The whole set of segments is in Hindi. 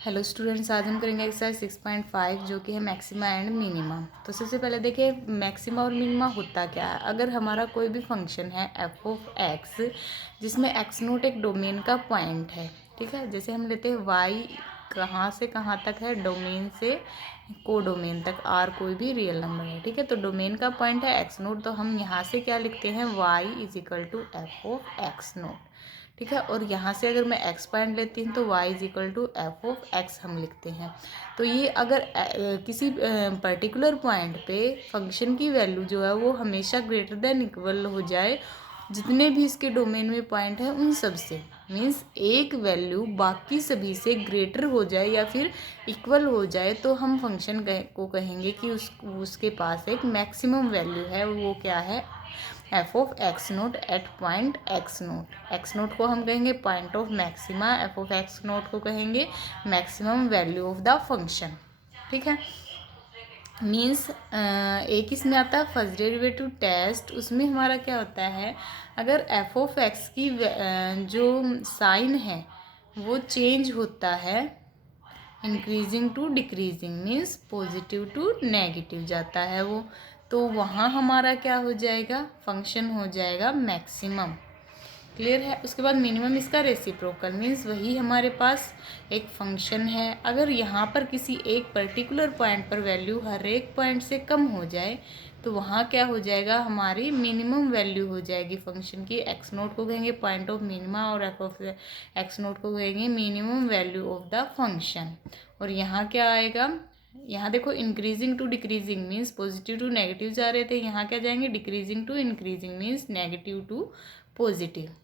हेलो स्टूडेंट्स, आज हम करेंगे एक्सरसाइज 6.5 जो कि है मैक्सिमा एंड मिनिमा। तो सबसे पहले देखिए मैक्सिमा और मिनिमा होता क्या है। अगर हमारा कोई भी फंक्शन है एफ ऑफ एक्स जिसमें एक्स नोट एक डोमेन का पॉइंट है, ठीक है। जैसे हम लेते हैं वाई कहाँ से कहाँ तक है, डोमेन से कोडोमेन तक, आर कोई भी रियल नंबर है, ठीक है। तो डोमेन का पॉइंट है एक्स नोट, तो हम यहाँ से क्या लिखते हैं, y is equal to f of x naught, ठीक है। और यहाँ से अगर मैं एक्स पॉइंट लेती हूँ तो y is equal to f of x हम लिखते हैं। तो ये अगर किसी पर्टिकुलर पॉइंट पे फंक्शन की वैल्यू जो है वो हमेशा ग्रेटर देन इक्वल हो जाए जितने भी इसके डोमेन में पॉइंट है उन सब से, मीन्स एक वैल्यू बाकी सभी से ग्रेटर हो जाए या फिर इक्वल हो जाए, तो हम फंक्शन को कहेंगे कि उसके पास एक मैक्सिमम वैल्यू है। वो क्या है, f of x naught at point x naught. X naught को हम कहेंगे point of maxima, f of x naught को कहेंगे maximum value of the function, ठीक है। मीन्स एक इसमें आता है फर्स्ट डेरिवेटिव टेस्ट। उसमें हमारा क्या होता है, अगर एफ ऑफ एक्स की जो साइन है वो चेंज होता है increasing to decreasing, means positive to negative जाता है वो, तो वहाँ हमारा क्या हो जाएगा, फंक्शन हो जाएगा मैक्सिमम। क्लियर है। उसके बाद मिनिमम इसका रेसिप्रोकल, मीन्स वही हमारे पास एक फंक्शन है। अगर यहाँ पर किसी एक पर्टिकुलर पॉइंट पर वैल्यू हर एक पॉइंट से कम हो जाए तो वहाँ क्या हो जाएगा, हमारी मिनिमम वैल्यू हो जाएगी फंक्शन की। एक्स नोट को कहेंगे पॉइंट ऑफ मिनिमा और एफ ऑफ एक्स नोट को कहेंगे minimum value of the function. और यहाँ क्या आएगा, यहाँ देखो increasing to decreasing means positive to negative जा रहे थे, यहाँ क्या जाएंगे decreasing to increasing means negative to positive.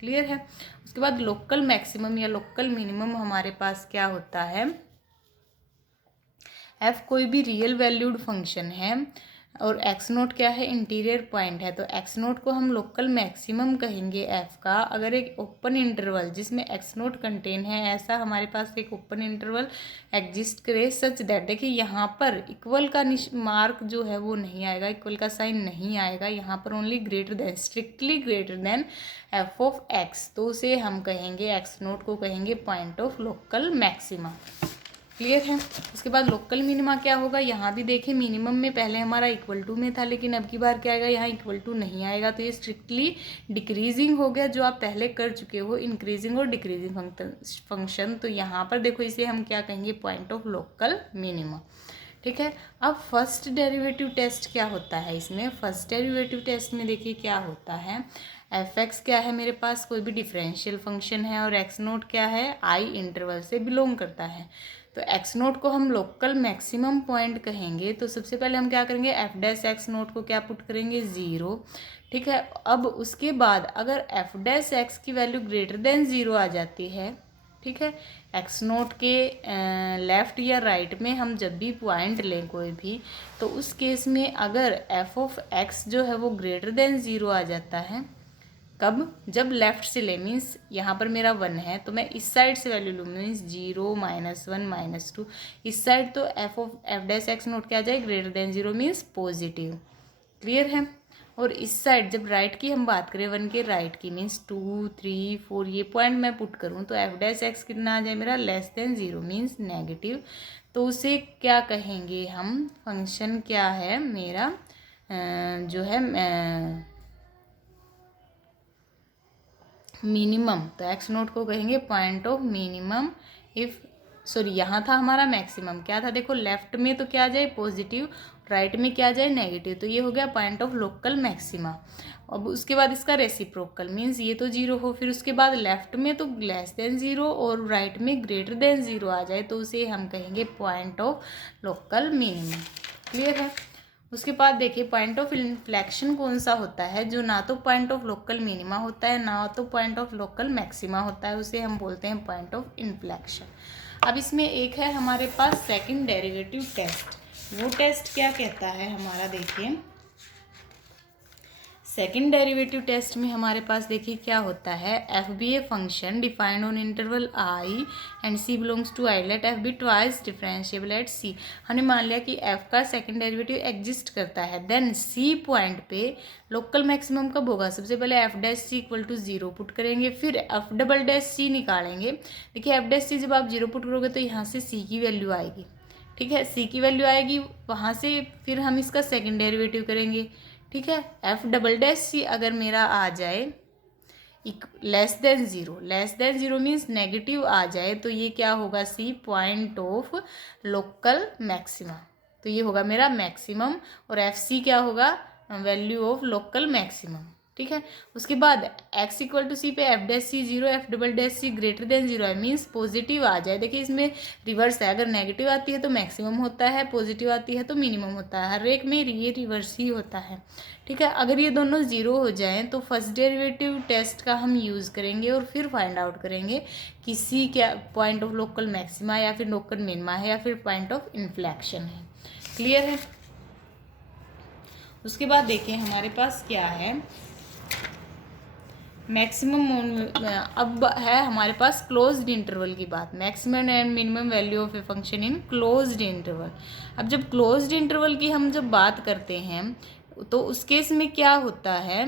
Clear है। उसके बाद लोकल मैक्सिमम या लोकल मिनिमम हमारे पास क्या होता है, एफ कोई भी रियल वैल्यूड फंक्शन है और एक्स नोट क्या है, इंटीरियर पॉइंट है, तो एक्स नोट को हम लोकल मैक्सिमम कहेंगे एफ का। अगर एक ओपन इंटरवल जिसमें एक्स नोट कंटेन है, ऐसा हमारे पास एक ओपन इंटरवल एग्जिस्ट करे सच दैट, देखिए यहाँ पर इक्वल का मार्क जो है वो नहीं आएगा, इक्वल का साइन नहीं आएगा, यहाँ पर only greater than, strictly greater than F of x, तो उसे हम कहेंगे, एक्स नोट को कहेंगे point of local maxima. Clear है। उसके बाद लोकल मिनिमा क्या होगा, यहाँ भी देखिए मिनिमम में पहले हमारा इक्वल टू में था, लेकिन अब की बार क्या आएगा, यहाँ इक्वल टू नहीं आएगा, तो ये स्ट्रिक्टली डिक्रीजिंग हो गया जो आप पहले कर चुके हो, इंक्रीजिंग और डिक्रीजिंग फंक्शन। तो यहाँ पर देखो इसे हम क्या कहेंगे, पॉइंट ऑफ लोकल मिनिमा, ठीक है। अब फर्स्ट डेरिवेटिव टेस्ट क्या होता है इसमें, फर्स्ट डेरिवेटिव टेस्ट में देखिए क्या होता है, एफ एक्स क्या है मेरे पास, कोई भी डिफरेंशियल फंक्शन है और एक्स नोट क्या है, आई इंटरवल से बिलोंग करता है, तो एक्स नोट को हम लोकल मैक्सिमम पॉइंट कहेंगे। तो सबसे पहले हम क्या करेंगे, एफ डैश एक्स नोट को क्या पुट करेंगे, 0, ठीक है। अब उसके बाद अगर एफ डैश एक्स की वैल्यू ग्रेटर देन 0 आ जाती है, ठीक है, एक्स नोट के लेफ्ट या राइट में हम जब भी पॉइंट लें कोई भी, तो उस केस में अगर एफ ऑफ एक्स जो है वो ग्रेटर देन 0 आ जाता है, कब, जब लेफ्ट से ले, मीन्स यहाँ पर मेरा 1 है तो मैं इस साइड से वैल्यू लूँ, मीन्स 0 -1 -2 इस साइड, तो एफ डैश एक्स नोट क्या आ जाए, greater than 0 means positive. Clear है। और इस साइड जब राइट की हम बात करें, 1 के राइट की, मीन्स 2 3 4 ये पॉइंट मैं पुट करूँ तो एफ डैश एक्स कितना आ जाए मेरा, लेस देन 0 मीन्स नेगेटिव। तो उसे क्या कहेंगे हम, फंक्शन क्या है मेरा जो है मिनिमम, तो एक्स नोट को कहेंगे point of minimum if, sorry यहाँ था हमारा मैक्सिमम, क्या था देखो, लेफ्ट में तो क्या आ जाए पॉजिटिव, राइट में क्या आ जाए नेगेटिव, तो ये हो गया पॉइंट ऑफ लोकल मैक्सिमा। अब उसके बाद इसका रेसिप्रोकल, मीन्स ये तो 0 हो, फिर उसके बाद लेफ्ट में तो लेस देन 0 और राइट में ग्रेटर देन 0 आ जाए, तो उसे हम कहेंगे point of local minimum. Clear है। उसके बाद देखिए पॉइंट ऑफ इन्फ्लेक्शन कौन सा होता है, जो ना तो पॉइंट ऑफ लोकल मिनिमा होता है ना तो पॉइंट ऑफ लोकल मैक्सिमा होता है, उसे हम बोलते हैं पॉइंट ऑफ इन्फ्लेक्शन। अब इसमें एक है हमारे पास सेकंड डेरिवेटिव टेस्ट। वो टेस्ट क्या कहता है हमारा, देखिए सेकेंड डेरिवेटिव टेस्ट में हमारे पास देखिए क्या होता है, f be a function defined on interval I and c belongs to I, let f be twice differentiable at c. हमने मान लिया कि एफ का सेकेंड डेरिवेटिव एग्जिस्ट करता है, देन सी पॉइंट पे लोकल मैक्सिमम कब होगा, सबसे पहले f dash c equal to zero put करेंगे, फिर एफ डबल डैश सी निकालेंगे। देखिए एफ डैश सी जब आप जीरो पुट करोगे तो यहाँ से सी की वैल्यू आएगी, ठीक है, सी की वैल्यू आएगी, वहाँ से फिर हम इसका सेकेंड डेरिवेटिव करेंगे, ठीक है। एफ डबल डैश सी अगर मेरा आ जाए less than zero means negative आ जाए तो ये क्या होगा, c point of local maxima, तो ये होगा मेरा मैक्सिमम, और एफ सी क्या होगा, वैल्यू ऑफ लोकल मैक्सिमम, ठीक है। उसके बाद एक्स इक्वल टू सी पे एफ डैश सी zero, F double dash C greater than zero है, मीन्स पॉजिटिव आ जाए। देखिए इसमें रिवर्स है, अगर नेगेटिव आती है तो मैक्सिमम होता है, पॉजिटिव आती है तो मिनिमम होता है, हर एक में ये रिवर्स ही होता है, ठीक है। अगर ये दोनों जीरो हो जाएं तो फर्स्ट डेरिवेटिव टेस्ट का हम यूज़ करेंगे और फिर फाइंड आउट करेंगे कि सी क्या पॉइंट ऑफ लोकल मैक्सिमा या फिर लोकल मिनिमा है या फिर पॉइंट ऑफ इन्फ्लेक्शन है। क्लियर है। उसके बाद देखिए हमारे पास क्या है, मैक्सिमम, अब है हमारे पास क्लोज्ड इंटरवल की बात, maximum and minimum value of a function in closed interval. अब जब क्लोज्ड इंटरवल की हम जब बात करते हैं तो उस केस में क्या होता है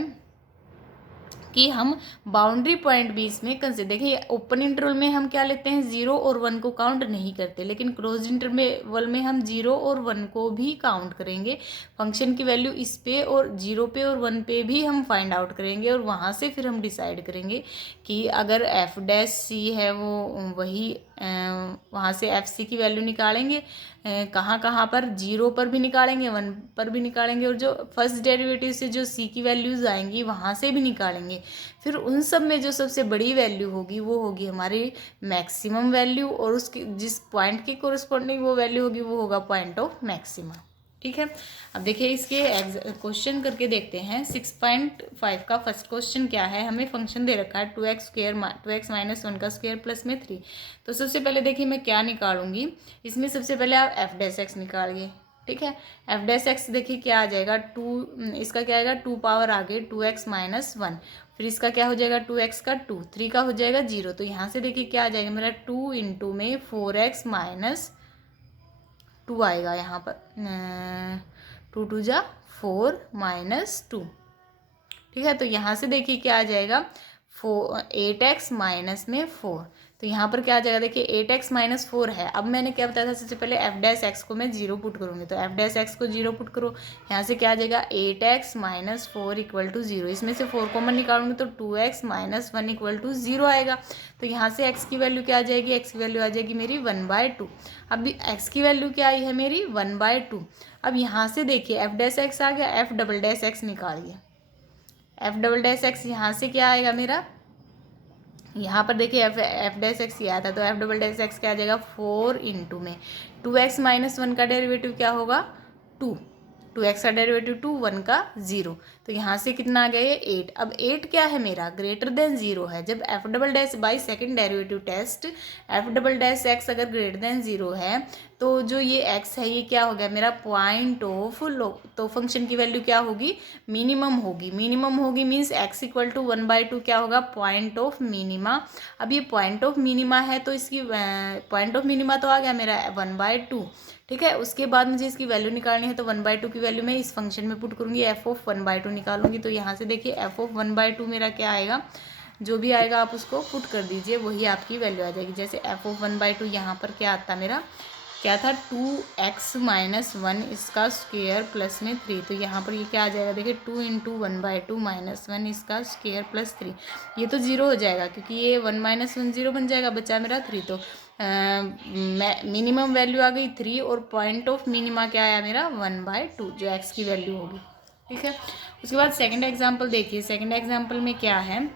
कि हम बाउंड्री पॉइंट भी इसमें कंसिडर, देखिए ओपन इंटरवल में हम क्या लेते हैं, जीरो और वन को काउंट नहीं करते, लेकिन क्लोज इंटरवल में हम जीरो और वन को भी काउंट करेंगे, फंक्शन की वैल्यू इस पे और जीरो पे और वन पे भी हम फाइंड आउट करेंगे, और वहाँ से फिर हम डिसाइड करेंगे कि अगर एफ डैश सी है वो वही, वहाँ से एफ सी की वैल्यू निकालेंगे, कहाँ कहाँ पर, जीरो पर भी निकालेंगे, वन पर भी निकालेंगे, और जो फर्स्ट डेरिवेटिव से जो सी की वैल्यूज़ आएंगी वहाँ से भी निकालेंगे। फिर उन सब में जो सबसे बड़ी वैल्यू होगी वो होगी हमारी मैक्सिमम वैल्यू, और उसकी जिस पॉइंट के कोरस्पॉन्डिंग वो वैल्यू होगी वो होगा पॉइंट ऑफ मैक्सिमा, ठीक है। अब देखिए इसके क्वेश्चन करके देखते हैं। 6.5 का फर्स्ट क्वेश्चन क्या है, हमें फंक्शन दे रखा है 2x माइनस 1 का स्क्वायर प्लस में 3। तो सबसे पहले देखिए मैं क्या निकालूंगी, इसमें सबसे पहले आप एफ डैश एक्स निकालिए, ठीक है। एफ डैश एक्स देखिए क्या आ जाएगा, इसका क्या आएगा, 2 पावर आगे 2x माइनस 1, फिर इसका क्या हो जाएगा 2x का 2, 3 का हो जाएगा 0, तो यहाँ से देखिए क्या आ जाएगा मेरा 2 इंटू में 4x माइनस 2 आएगा, यहाँ पर 2 2 जा 4 माइनस 2, ठीक है। तो यहाँ से देखिए क्या आ जाएगा 8x माइनस में 4, तो यहाँ पर क्या आ जाएगा, देखिए 8x माइनस 4 है। अब मैंने क्या बताया था, सबसे पहले एफ डैश एक्स को मैं जीरो पुट करूँगी, तो एफ डैश एक्स को जीरो पुट करो, यहाँ से क्या आ जाएगा 8x माइनस 4 इक्वल टू 0, इसमें से 4 कॉमन निकालूंगी तो 2x माइनस 1 इक्वल टू 0 आएगा। तो यहाँ से x की वैल्यू क्या आ जाएगी, x की वैल्यू आ जाएगी मेरी 1/2। अब x की वैल्यू क्या आई है मेरी 1/2। अब यहाँ से देखिए एफ डैश एक्स आ गया, एफ डबल डैश एक्स निकालिए, एफ डबल डैश एक्स यहाँ से क्या आएगा मेरा, यहाँ पर देखिए एफ डैश एक्स ये आया था, तो एफ डबल डैश एक्स क्या आ जाएगा 4 इंटू में 2x माइनस 1 का डेरिवेटिव क्या होगा 2x का डेरिवेटिव 2, 1 का 0, तो यहाँ से कितना आ गया ये 8। अब 8 क्या है मेरा, ग्रेटर देन 0 है। जब f double dash by second derivative test f double dash x अगर ग्रेटर देन 0 है तो जो ये x है ये क्या हो गया मेरा पॉइंट ऑफ तो फंक्शन की वैल्यू क्या होगी, मिनिमम होगी मीन्स x इक्वल टू 1/2 क्या होगा, पॉइंट ऑफ मिनिमा। अब ये पॉइंट ऑफ मिनिमा है तो इसकी पॉइंट ऑफ मिनिमा तो आ गया मेरा 1/2, ठीक है। उसके बाद मुझे इसकी वैल्यू निकालनी है, तो 1/2 की वैल्यू मैं इस फंक्शन में पुट करूँगी, एफ ऑफ 1/2 निकालूंगी, तो यहाँ से देखिए एफ ऑफ 1/2 मेरा क्या आएगा, जो भी आएगा आप उसको पुट कर दीजिए, वही आपकी वैल्यू आ जाएगी। जैसे एफ ऑफ 1/2 यहाँ पर क्या आता मेरा, क्या था 2x माइनस 1 इसका स्क्वेयर प्लस में 3, तो यहाँ पर ये क्या आ जाएगा, देखिए 2 इंटू 1/2 माइनस 1 इसका स्क्वेयर प्लस 3, ये तो 0 हो जाएगा क्योंकि ये 1 माइनस 1 0 बन जाएगा, बचा मेरा 3, तो मिनिमम वैल्यू आ गई 3 और पॉइंट ऑफ मिनिमा क्या आया मेरा 1/2 जो x की वैल्यू होगी, ठीक है। उसके बाद सेकंड एग्जांपल देखिए, सेकंड एग्जांपल में क्या है,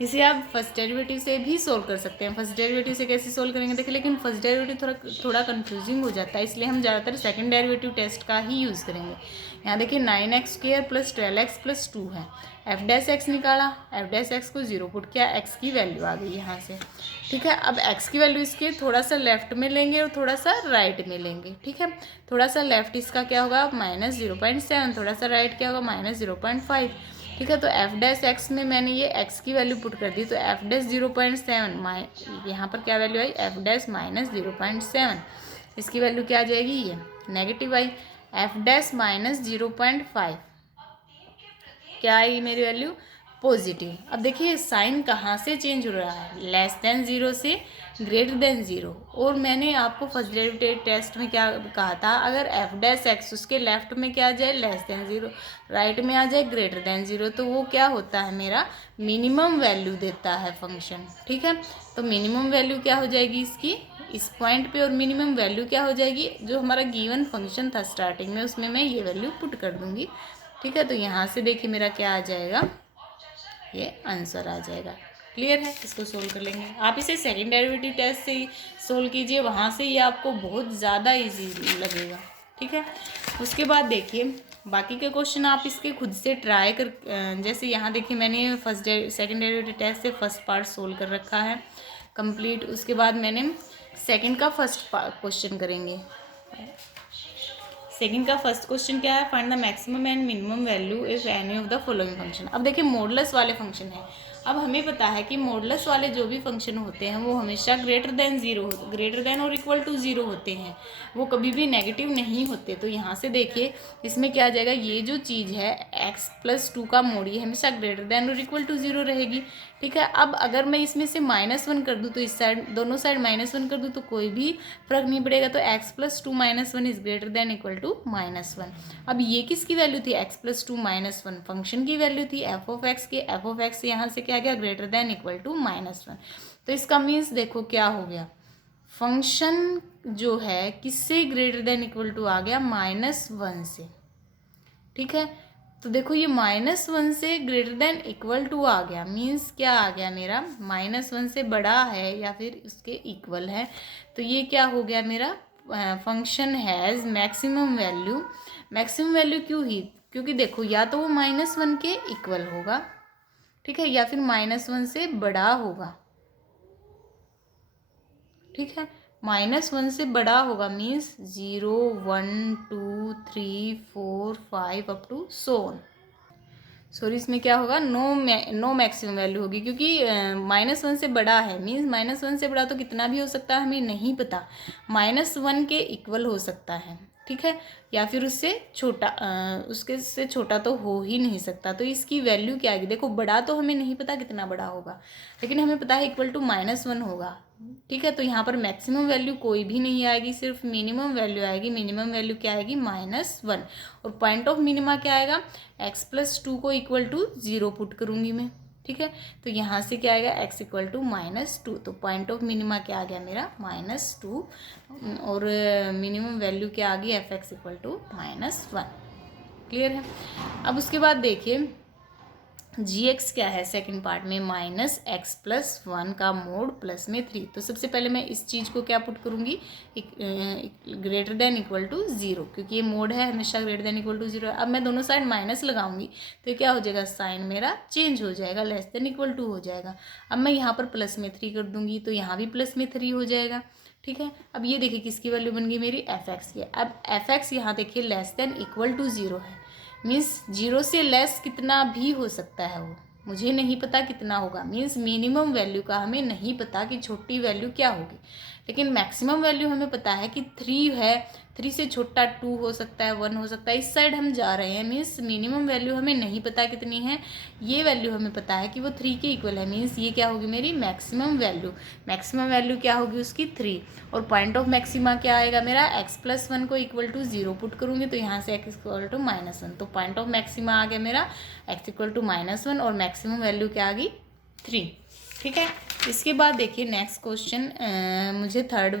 इसे आप फर्स्ट डेरिवेटिव से भी सोल्व कर सकते हैं। फर्स्ट डेरिवेटिव से कैसे सोल्व करेंगे देखिए, लेकिन फर्स्ट डेरिवेटिव थोड़ा कंफ्यूजिंग हो जाता है, इसलिए हम ज़्यादातर सेकंड डेरिवेटिव टेस्ट का ही यूज़ करेंगे। यहाँ देखिए 9x square plus 12x plus 2 है, एफ डैश एक्स निकाला, एफ डैश एक्स को 0 पुट किया, x की वैल्यू आ गई यहाँ से, ठीक है। अब x की वैल्यू इसके थोड़ा सा लेफ्ट में लेंगे और थोड़ा सा राइट में लेंगे, ठीक है। थोड़ा सा लेफ्ट इसका क्या होगा -0.7, थोड़ा सा राइट क्या होगा -0.5, ठीक है। तो एफ डैश एक्स में मैंने ये एक्स की वैल्यू पुट कर दी, तो एफ डैश 0.7 यहाँ पर क्या वैल्यू आई, एफ डैश माइनस 0.7, इसकी वैल्यू क्या आ जाएगी, ये नेगेटिव आई। एफ डैश माइनस 0.5 क्या आई मेरी वैल्यू, पॉजिटिव। अब देखिए साइन कहाँ से चेंज हो रहा है, लेस देन जीरो से ग्रेटर देन जीरो। और मैंने आपको फर्स्ट डेरिवेटिव टेस्ट में क्या कहा था, अगर एफ डैश एक्स उसके लेफ्ट में क्या आ जाए, लेस देन जीरो, राइट में आ जाए ग्रेटर देन जीरो, तो वो क्या होता है, मेरा मिनिमम वैल्यू देता है फंक्शन। ठीक है, तो मिनिमम वैल्यू क्या हो जाएगी इसकी इस पॉइंट पे, और मिनिमम वैल्यू क्या हो जाएगी, जो हमारा गिवन फंक्शन था स्टार्टिंग में उसमें मैं ये वैल्यू पुट कर दूंगी। ठीक है, तो यहाँ से देखिए मेरा क्या आ जाएगा, ये आंसर आ जाएगा। क्लियर है, इसको सोल्व कर लेंगे। आप इसे सेकंड डेरिवेटिव टेस्ट से ही सोल्व कीजिए, वहाँ से ये आपको बहुत ज़्यादा इजी लगेगा। ठीक है, उसके बाद देखिए बाकी के क्वेश्चन आप इसके खुद से ट्राई कर, जैसे यहाँ देखिए मैंने सेकंड डेरिवेटिव टेस्ट से फर्स्ट पार्ट सोल्व कर रखा है कंप्लीट। उसके बाद मैंने सेकंड का फर्स्ट क्वेश्चन करेंगे। सेकंड का फर्स्ट क्वेश्चन क्या है, find the maximum and minimum value if any of the following function. अब देखिए मॉडुलस वाले फंक्शन है। अब हमें पता है कि मॉडुलस वाले जो भी फंक्शन होते हैं वो हमेशा ग्रेटर देन और इक्वल टू जीरो होते हैं, वो कभी भी नेगेटिव नहीं होते। तो यहाँ से देखिए इसमें क्या आ जाएगा, ये जो चीज़ है x+2 का मोड ये हमेशा ग्रेटर देन और इक्वल टू जीरो रहेगी। ठीक है, अब अगर मैं इसमें से -1 कर दूँ, तो इस साइड दोनों साइड -1 कर दूँ तो कोई भी फर्क नहीं पड़ेगा। तो x+2 -1 is greater than equal to -1। अब ये किसकी वैल्यू थी, x+2 -1 फंक्शन की वैल्यू थी एफ ऑफ एक्स की। एफ ऑफ एक्स यहाँ से क्या गया, ग्रेटर देन इक्वल टू -1। तो इसका मीन्स देखो क्या हो गया, फंक्शन जो है किससे ग्रेटर देन इक्वल टू आ गया, -1 से। ठीक है, तो देखो ये -1 से ग्रेटर देन इक्वल टू आ गया, मीन्स क्या आ गया मेरा, -1 से बड़ा है या फिर उसके इक्वल है। तो ये क्या हो गया मेरा, function has maximum value. Maximum value क्यों ही, क्योंकि देखो या तो वो -1 के इक्वल होगा, ठीक है, या फिर -1 से बड़ा होगा। ठीक है, -1 से बड़ा होगा means 0 1 2 3 4 5 up to so on. Sorry, इसमें क्या होगा, नो मैक्सिमम वैल्यू होगी, क्योंकि -1 से बड़ा है मीन्स -1 से बड़ा तो कितना भी हो सकता है हमें नहीं पता, -1 के इक्वल हो सकता है। ठीक है, या फिर उससे छोटा, उसके से छोटा तो हो ही नहीं सकता। तो इसकी वैल्यू क्या आएगी, देखो बड़ा तो हमें नहीं पता कितना बड़ा होगा, लेकिन हमें पता है इक्वल टू -1 होगा। ठीक है, तो यहाँ पर मैक्सिमम वैल्यू कोई भी नहीं आएगी, सिर्फ मिनिमम वैल्यू आएगी। मिनिमम वैल्यू क्या आएगी, -1। और पॉइंट ऑफ मिनिमा क्या आएगा, x+2 को इक्वल टू 0 पुट करूँगी मैं। ठीक है, तो यहाँ से क्या आएगा, x इक्वल टू -2। तो पॉइंट ऑफ मिनिमा क्या आ गया मेरा, -2। और मिनिमम वैल्यू क्या आ गई, f x equal to -1। Clear है। अब उसके बाद देखिए gx क्या है सेकंड पार्ट में, -x+1 का मोड प्लस में 3। तो सबसे पहले मैं इस चीज़ को क्या पुट करूँगी, ग्रेटर देन इक्वल टू 0, क्योंकि ये मोड है हमेशा ग्रेटर देन इक्वल टू 0। अब मैं दोनों साइड माइनस लगाऊंगी तो क्या हो जाएगा, साइन मेरा चेंज हो जाएगा, लेस देन इक्वल टू हो जाएगा। अब मैं यहाँ पर प्लस में 3 कर दूंगी तो यहाँ भी प्लस में 3 हो जाएगा। ठीक है, अब ये देखिए किसकी वैल्यू बन गई मेरी, एफ एक्स की। अब एफ एक्स यहाँ देखिए लेस देन इक्वल टू 0 है, मीन्स 0 से लेस कितना भी हो सकता है, वो मुझे नहीं पता कितना होगा। मीन्स मिनिमम वैल्यू का हमें नहीं पता कि छोटी वैल्यू क्या होगी, लेकिन मैक्सिमम वैल्यू हमें पता है कि 3 है। 3 से छोटा 2 हो सकता है, 1 हो सकता है। इस साइड हम जा रहे हैं, मीन्स मिनिमम वैल्यू हमें नहीं पता कितनी है, ये वैल्यू हमें पता है कि वो 3 के इक्वल है। मीन्स ये क्या होगी मेरी मैक्सिमम वैल्यू। मैक्सिमम वैल्यू क्या होगी उसकी 3। और पॉइंट ऑफ मैक्सिमा क्या आएगा मेरा, x+1 को इक्वल टू 0 पुट करूँगी तो यहाँ से x इक्वल टू -1। तो पॉइंट ऑफ मैक्सिमा आ गया मेरा x इक्वल टू -1 और मैक्सिमम वैल्यू क्या आ गई 3। ठीक है, इसके बाद देखिए नेक्स्ट क्वेश्चन, मुझे थर्ड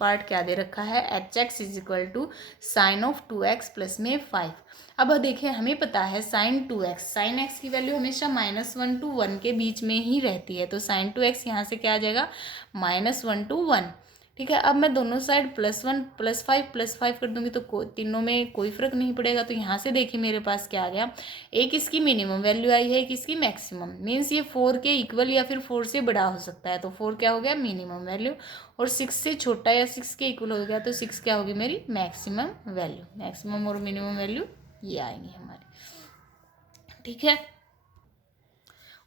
पार्ट क्या दे रखा है, hx is equal to sine of 2x plus में 5। अब देखिए हमें पता है साइन 2x, साइन x की वैल्यू हमेशा -1 to 1 के बीच में ही रहती है। तो साइन 2x यहाँ से क्या आ जाएगा, -1 to 1। ठीक है, अब मैं दोनों साइड +1 +5 कर दूंगी तो तीनों में कोई फर्क नहीं पड़ेगा। तो यहाँ से देखिए मेरे पास क्या आ गया, एक इसकी मिनिमम वैल्यू आई है, एक इसकी मैक्सिमम। मीन्स ये 4 के इक्वल या फिर 4 से बड़ा हो सकता है। तो 4 क्या हो गया मिनिमम वैल्यू, और 6 से छोटा या 6 के इक्वल हो गया तो 6 क्या होगी मेरी मैक्सिमम वैल्यू। मैक्सिमम और मिनिमम वैल्यू ये आएंगी हमारी। ठीक है।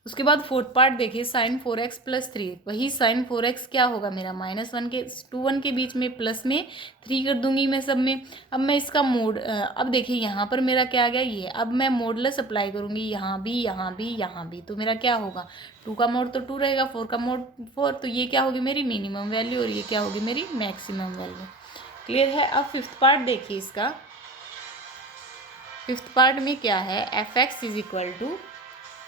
उसके बाद फोर्थ पार्ट देखिए, साइन 4x प्लस 3, वही साइन 4x क्या होगा मेरा, -1 के 2 1 के बीच में प्लस में 3 कर दूंगी मैं सब में। अब मैं इसका मोड, अब देखिए यहाँ पर मेरा क्या आ गया ये, अब मैं मॉडुलस अप्लाई करूँगी यहाँ भी, यहाँ भी, यहाँ भी, तो मेरा क्या होगा, 2 का मोड तो 2 रहेगा, 4 का मोड 4, तो ये क्या होगी मेरी मिनिमम वैल्यू और ये क्या होगी मेरी मैक्सिमम वैल्यू। क्लियर है। अब फिफ्थ पार्ट देखिए इसका, फिफ्थ पार्ट में क्या है, f(x) इज इक्वल टू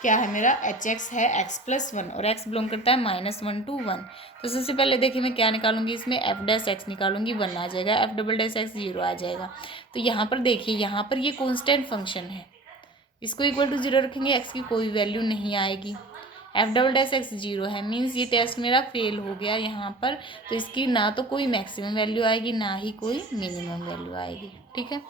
क्या है मेरा, hx है x+1 और x बिलोंग करता है -1 to 1। तो सबसे पहले देखिए मैं क्या निकालूंगी, इसमें f' निकालूंगी, 1 आ जाएगा, f'' 0 आ जाएगा। तो यहाँ पर देखिए, यहाँ पर ये कांस्टेंट फंक्शन है, इसको इक्वल टू 0 रखेंगे, x की कोई वैल्यू नहीं आएगी, f'' 0 है, मीन्स ये टेस्ट मेरा फेल हो गया यहाँ पर। तो इसकी ना तो कोई मैक्सिमम वैल्यू आएगी, ना ही कोई मिनिमम वैल्यू आएगी। ठीक है।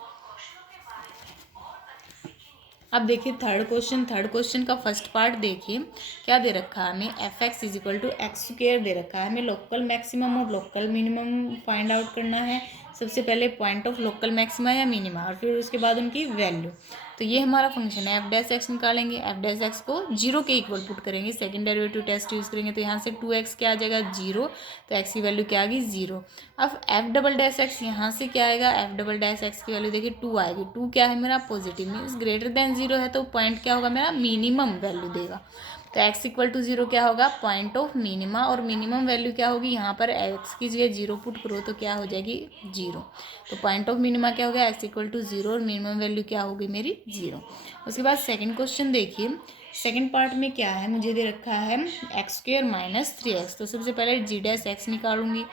अब देखिए थर्ड क्वेश्चन का फर्स्ट पार्ट देखिए, क्या दे रखा है हमें, f(x) is equal to x² दे रखा है, हमें लोकल मैक्सिमम और लोकल मिनिमम फाइंड आउट करना है। सबसे पहले पॉइंट ऑफ लोकल मैक्सिमा या मिनिमा और फिर उसके बाद उनकी वैल्यू। तो ये हमारा फंक्शन है, f'(x) निकालेंगे, f'(x) को 0 के इक्वल पुट करेंगे, सेकंड डेरिवेटिव टेस्ट यूज़ करेंगे, तो यहाँ से 2x क्या आ जाएगा 0, तो x की वैल्यू क्या आ गई 0। अब f'(x) यहाँ से क्या आएगा, f'(x) की वैल्यू देखिए 2 आएगी, 2 क्या है मेरा पॉजिटिव, मीन्स ग्रेटर देन 0 है, तो पॉइंट क्या होगा मेरा मिनिमम वैल्यू देगा। तो x इक्वल टू 0 क्या होगा, पॉइंट ऑफ मिनिमा, और मिनिमम वैल्यू क्या होगी, यहाँ पर x की जगह 0 पुट करो तो क्या हो जाएगी 0। तो पॉइंट ऑफ मिनिमा क्या हो गया, x इक्वल टू 0 और मिनिमम वैल्यू क्या होगी मेरी 0। उसके बाद सेकंड क्वेश्चन देखिए, सेकंड पार्ट में क्या है, मुझे दे रखा है x² - 3x। तो सबसे पहले g' निकालूंगी,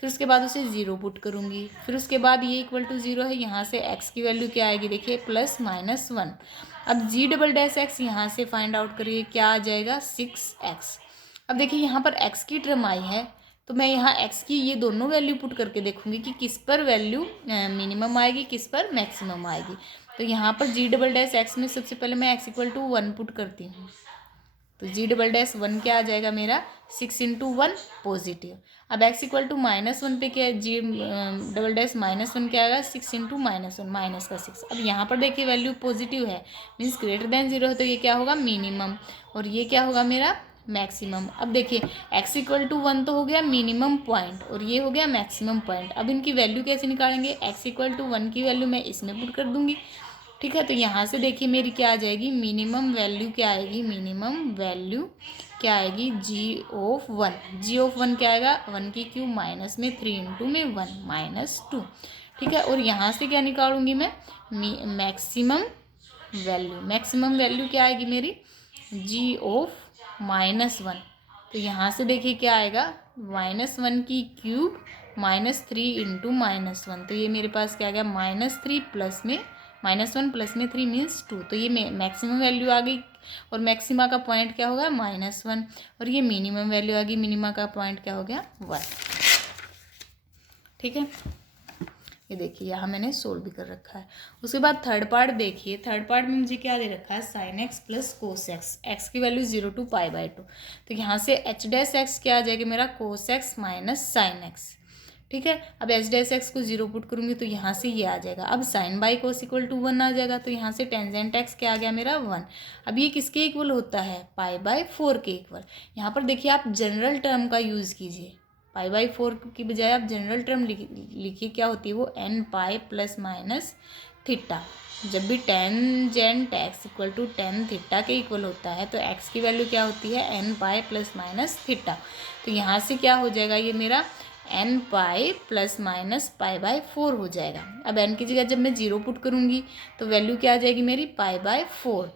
फिर उसके बाद उसे 0 पुट करूँगी, फिर उसके बाद ये इक्वल टू 0 है, यहाँ से x की वैल्यू क्या आएगी देखिए +-1। अब g'' यहाँ से फाइंड आउट करिए, क्या आ जाएगा 6x। अब देखिए यहाँ पर x की टर्म आई है, तो मैं यहाँ x की ये दोनों वैल्यू पुट करके देखूंगी कि किस पर वैल्यू मिनिमम आएगी, किस पर मैक्सिमम आएगी। तो यहाँ पर g'' में सबसे पहले मैं x इक्वल टू 1 पुट करती हूँ, तो g'1 क्या आ जाएगा मेरा 6 × 1 पॉजिटिव। अब x इक्वल टू -1 पे क्या है, g'-1 क्या आएगा 6 × -1 माइनस का 6। अब यहाँ पर देखिए वैल्यू पॉजिटिव है, मीन्स ग्रेटर देन 0 है, तो ये क्या होगा मिनिमम और ये क्या होगा मेरा मैक्सिमम। अब देखिए x इक्वल टू 1 तो हो गया मिनिमम पॉइंट और ये हो गया मैक्सिमम पॉइंट। अब इनकी वैल्यू कैसे निकालेंगे, x इक्वल टू 1 की वैल्यू मैं इसमें पुट कर दूंगी। ठीक है, तो यहाँ से देखिए मेरी क्या आ जाएगी, मिनिमम वैल्यू क्या आएगी, मिनिमम वैल्यू क्या आएगी g(1) क्या आएगा 1 की क्यूब माइनस में 3 × में 1 -2। ठीक है, और यहाँ से क्या निकालूंगी मैं, मैक्सिमम वैल्यू क्या आएगी मेरी g(-1). तो यहाँ से देखिए क्या आएगा -1 की क्यूब -3 × -1, तो ये मेरे पास क्या आ गया -3 प्लस में -1 प्लस में 3 मीन्स 2। तो ये मैक्सिमम वैल्यू आ गई और मैक्सिमा का पॉइंट क्या होगा -1, और ये मिनिमम वैल्यू आ गई, मिनिमा का पॉइंट क्या हो गया 1। ठीक है, ये देखिए यहाँ मैंने सोल्व भी कर रखा है। उसके बाद थर्ड पार्ट देखिए, थर्ड पार्ट में मुझे क्या दे रखा है, sin x plus cos x, x की वैल्यू 0 to π/2। तो यहाँ से h' क्या आ जाएगा मेरा cos x minus sin x। ठीक है, अब h' को 0 पुट करूँगी तो यहाँ से ये आ जाएगा। अब sin by cos equal to 1 आ जाएगा, तो यहाँ से टेंजेंट x क्या आ गया मेरा 1। अब ये किसके इक्वल होता है, π/4 के इक्वल। यहाँ पर देखिए आप जनरल टर्म का यूज़ कीजिए, π/4 की बजाय आप जनरल टर्म लिखिए, क्या होती है वो n π प्लस माइनस थीटा। जब भी tangent x equal to tan theta के इक्वल होता है तो x की वैल्यू क्या होती है n π प्लस माइनस थीटा। तो यहाँ से क्या हो जाएगा, ये मेरा n π प्लस माइनस π/4 हो जाएगा। अब n की जगह जब मैं 0 पुट करूँगी तो वैल्यू क्या आ जाएगी मेरी π/4।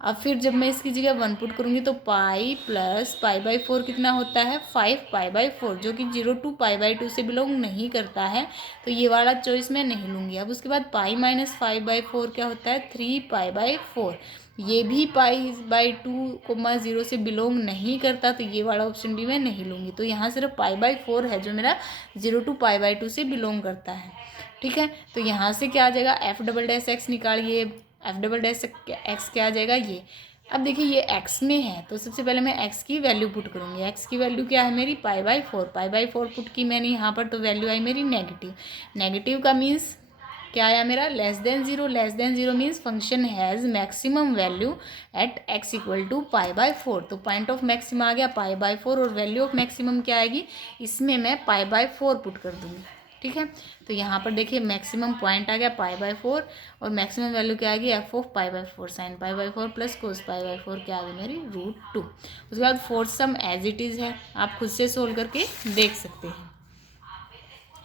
अब फिर जब मैं इसकी जगह 1 पुट करूँगी तो पाई प्लस π/4 कितना होता है 5π/4, जो कि 0 to π/2 से बिलोंग नहीं करता है, तो ये वाला चॉइस मैं नहीं लूँगी। अब उसके बाद पाई माइनस 5/4 क्या होता है 3π/4, ये भी π/2, 0 से बिलोंग नहीं करता, तो ये वाला ऑप्शन भी मैं नहीं लूँगी। तो यहाँ सिर्फ π/4 है जो मेरा 0 to π/2 से बिलोंग करता है। ठीक है, तो यहाँ से क्या आ जाएगा f''x निकालिए, f''x क्या आ जाएगा ये। अब देखिए ये x में है तो सबसे पहले मैं x की वैल्यू पुट करूँगी। x की वैल्यू क्या है मेरी π/4 पुट की मैंने यहाँ पर, तो वैल्यू आई मेरी नेगेटिव। नेगेटिव का मीन्स क्या आया मेरा less than zero. Less than zero means function has maximum value at x equal to π/4। तो पॉइंट ऑफ मैक्सिमम आ गया π/4 और वैल्यू ऑफ मैक्सिमम क्या आएगी, इसमें मैं π/4 पुट कर दूंगी। ठीक है, तो यहाँ पर देखिए मैक्सिमम पॉइंट आ गया π/4 और मैक्सिमम वैल्यू क्या आएगी f of π/4 sine π/4 plus cos π/4 क्या आ गई मेरी √2। उसके बाद fourth sum as it is है, आप खुद से सोल्व करके देख सकते हैं।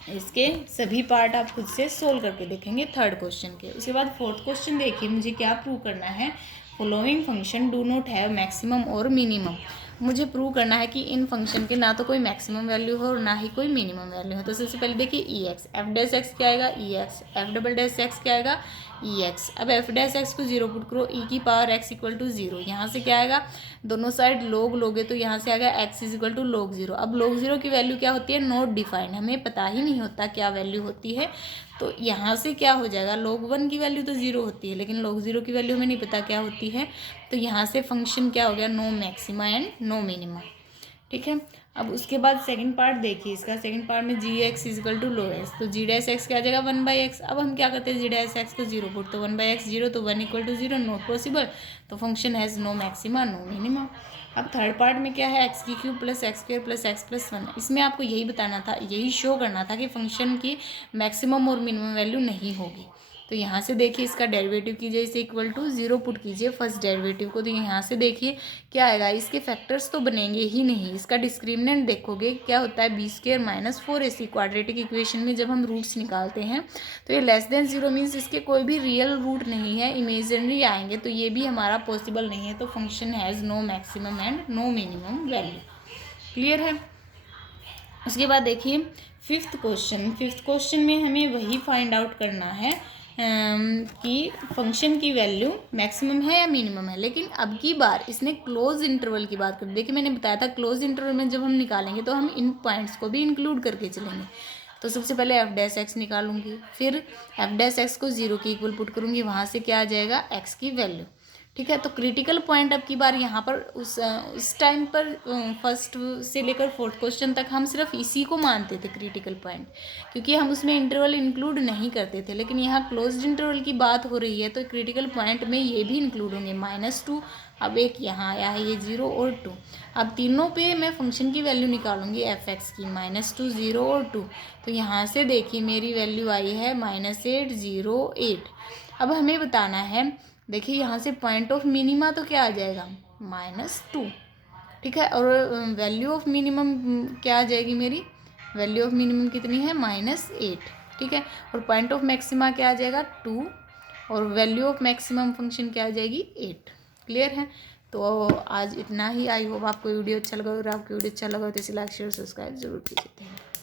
इसके सभी पार्ट आप खुद से सोल्व करके देखेंगे थर्ड क्वेश्चन के। उसके बाद फोर्थ क्वेश्चन देखिए, मुझे क्या प्रूव करना है, following function do not have maximum और मिनिमम। मुझे प्रूव करना है कि इन फंक्शन के ना तो कोई मैक्सिमम वैल्यू हो और ना ही कोई मिनिमम वैल्यू हो। तो सबसे पहले देखिए e x, f dash x क्या आएगा e x, f double dash x क्या आएगा ई एक्स। अब एफ डैश एक्स को जीरो पुट करो, ई की power x equal to zero. यहाँ से क्या आएगा, दोनों साइड लोग लोगे तो यहाँ से आएगा x is equal to log zero. अब log जीरो की वैल्यू क्या होती है, नॉट डिफाइंड, हमें पता ही नहीं होता क्या वैल्यू होती है। तो यहाँ से क्या हो जाएगा, log वन की वैल्यू तो जीरो होती है लेकिन log जीरो की वैल्यू हमें नहीं पता क्या होती है। तो यहाँ से फंक्शन क्या हो गया, no maxima and no minima. ठीक है, अब उसके बाद सेकंड पार्ट देखिए इसका। सेकंड पार्ट में g x equal to log x, तो जी डैश एक्स क्या आ जाएगा 1/x। अब हम क्या करते हैं, जी डैश एक्स को जीरो पुट, तो 1/x जीरो, तो 1 equal to zero, not possible. तो function has no maxima no minima. अब थर्ड पार्ट में क्या है, एक्स की cube plus x square plus x plus one. इसमें आपको यही बताना था, यही शो करना था कि फंक्शन की मैक्सिमम और मिनिमम वैल्यू नहीं होगी। तो यहाँ से देखिए इसका डेरिवेटिव कीजिए, इसे इक्वल टू जीरो पुट कीजिए फर्स्ट डेरिवेटिव को। तो यहाँ से देखिए क्या आएगा, इसके फैक्टर्स तो बनेंगे ही नहीं। इसका डिस्क्रिमिनेंट देखोगे क्या होता है, b square minus 4ac। Quadratic equation में जब हम रूट्स निकालते हैं तो ये लेस देन जीरो मीन्स इसके कोई भी रियल रूट नहीं है, इमेजिनरी आएंगे, तो ये भी हमारा पॉसिबल नहीं है। तो function has no maximum and no minimum value. Clear है। उसके बाद देखिए फिफ्थ क्वेश्चन। फिफ्थ क्वेश्चन में हमें वही फाइंड आउट करना है कि फंक्शन की वैल्यू मैक्सिमम है या मिनिमम है। लेकिन अब की बार इसने क्लोज इंटरवल की बात कर, देखिए मैंने बताया था क्लोज इंटरवल में जब हम निकालेंगे तो हम इन पॉइंट्स को भी इंक्लूड करके चलेंगे। तो सबसे पहले एफ डैश एक्स निकालूंगी, फिर एफ डैश एक्स को जीरो की इक्वल पुट करूंगी, वहाँ से क्या आ जाएगा एक्स की वैल्यू। ठीक है, तो क्रिटिकल पॉइंट अब की बार यहाँ पर उस टाइम पर फर्स्ट से लेकर फोर्थ क्वेश्चन तक हम सिर्फ इसी को मानते थे क्रिटिकल पॉइंट, क्योंकि हम उसमें इंटरवल इंक्लूड नहीं करते थे। लेकिन यहाँ क्लोज्ड इंटरवल की बात हो रही है तो क्रिटिकल पॉइंट में ये भी इंक्लूड होंगे। -2, अब एक यहाँ आया है ये 0 और 2। अब तीनों पे मैं फंक्शन की वैल्यू निकालूंगी एफ एक्स की, -2 0 और 2। तो यहाँ से देखिए मेरी वैल्यू आई है -8 0 8। अब हमें बताना है, देखिए यहाँ से पॉइंट ऑफ मिनिमा तो क्या आ जाएगा -2। ठीक है, और वैल्यू ऑफ मिनिमम क्या आ जाएगी मेरी, वैल्यू ऑफ मिनिमम कितनी है -8। ठीक है, और पॉइंट ऑफ मैक्सिमा क्या आ जाएगा 2 और वैल्यू ऑफ मैक्सिमम फंक्शन क्या आ जाएगी 8। क्लियर है। तो आज इतना ही। आई होप आपको वीडियो अच्छा लगा, और आपको वीडियो अच्छा लगा तो इसे लाइक शेयर सब्सक्राइब जरूर कीजिए।